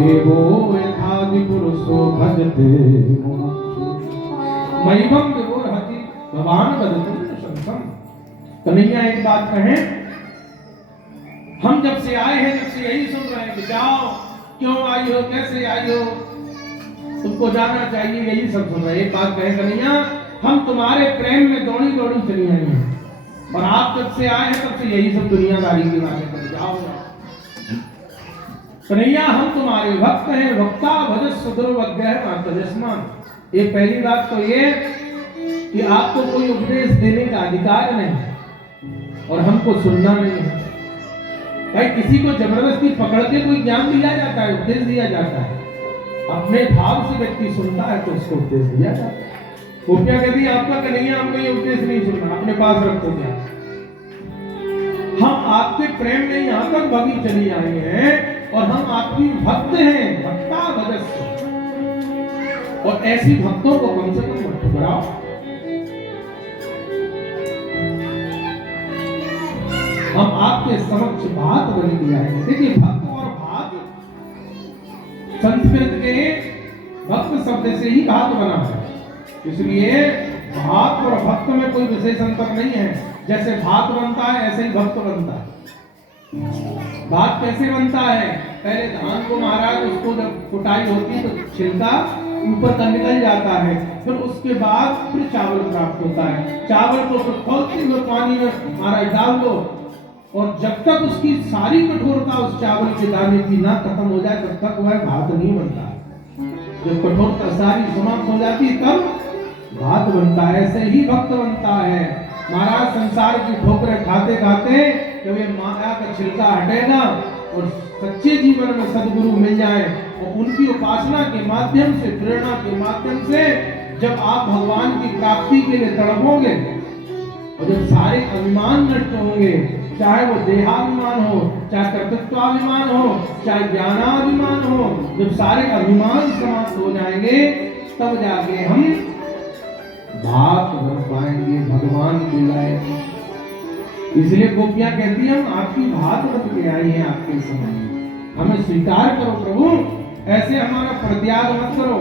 देवो यथादि पुरुषो भजते मयिमं विवोर्हति भवान वदतु शंसम। कन्हैया एक बात कहें, हम जब से आए हैं, जब से यही सुन रहे हैं कि जाओ, क्यों आई हो, कैसे आई हो, तुमको जाना चाहिए, यही सब सुन रहे हैं। एक बात कहें कन्हैया, हम तुम्हारे प्रेम में दौड़ी दौड़ी चली आई हैं, और आप जब से आए हैं तब से यही सब दुनियादारी की बातें कर जाओ। कन्हैया हम तुम्हारे भक्त हैं, भक्ता भजस सुदुर्वग्रह मातजस्मान। ये पहली बात तो ये कि आपको कोई उपदेश देने का अधिकार नहीं और हमको सुनना नहीं है। भाई किसी को जबरदस्ती पकड़ के कोई ज्ञान दिया जाता है, उपदेश दिया जाता है, अपने भाव से व्यक्ति सुनता है तो उसको उपदेश दिया जाता है। गोपियां कहती है आपका कन्हैया हमको ये उपदेश नहीं सुनना, अपने पास रखो क्या। हम आपके प्रेम में यहाँ तक भगी चली आए हैं और हम आपकी भक्त हैं, भक्ता भजस, और ऐसी भक्तों को कम से कम मत ठुकराओ। हम आपके समक्ष भात बन के आए हैं। देखिए भक्त और भात संस्कृत के भक्त शब्द से ही भात बना है, इसलिए भात और भक्त में कोई विशेष अंतर नहीं है। जैसे भात बनता है ऐसे ही भक्त बनता है। भात कैसे बनता है, पहले धान को महाराज उसको जब कुटाई होती है तो छिलका ऊपर का निकल जाता है, फिर उसके बाद फिर चावल प्राप्त होता है। चावल को फिर खौलते हुए पानी में महाराज डाल दो, और जब तक उसकी सारी कठोरता उस चावल के दाने की ना खत्म हो जाए तब तक वह भात नहीं बनता। जब कठोरता सारी समाप्त हो जाती तब भात बनता है। ऐसे ही भक्त बनता है। महाराज संसार की ठोकरें खाते खाते जब ये माया का छिलका हटेगा और सच्चे जीवन में सद्गुरु मिल जाए और उनकी उपासना के माध्यम से, प्रेरणा के माध्यम से जब आप भगवान की प्राप्ति के लिए तड़पोगे और जब सारे अभिमान नष्ट होंगे, चाहे वो देहाभिमान हो, चाहे कर्तृत्वाभिमान हो, चाहे ज्ञानाभिमान हो, जब सारे अभिमान समाप्त हो जाएंगे तब जाके हम भात बन पाएंगे, भगवान के लायक। इसलिए गोपियां कहती हैं हम आपकी भात बन के आई हैं आपके समय, हमें स्वीकार करो प्रभु, ऐसे हमारा परित्याग मत करो।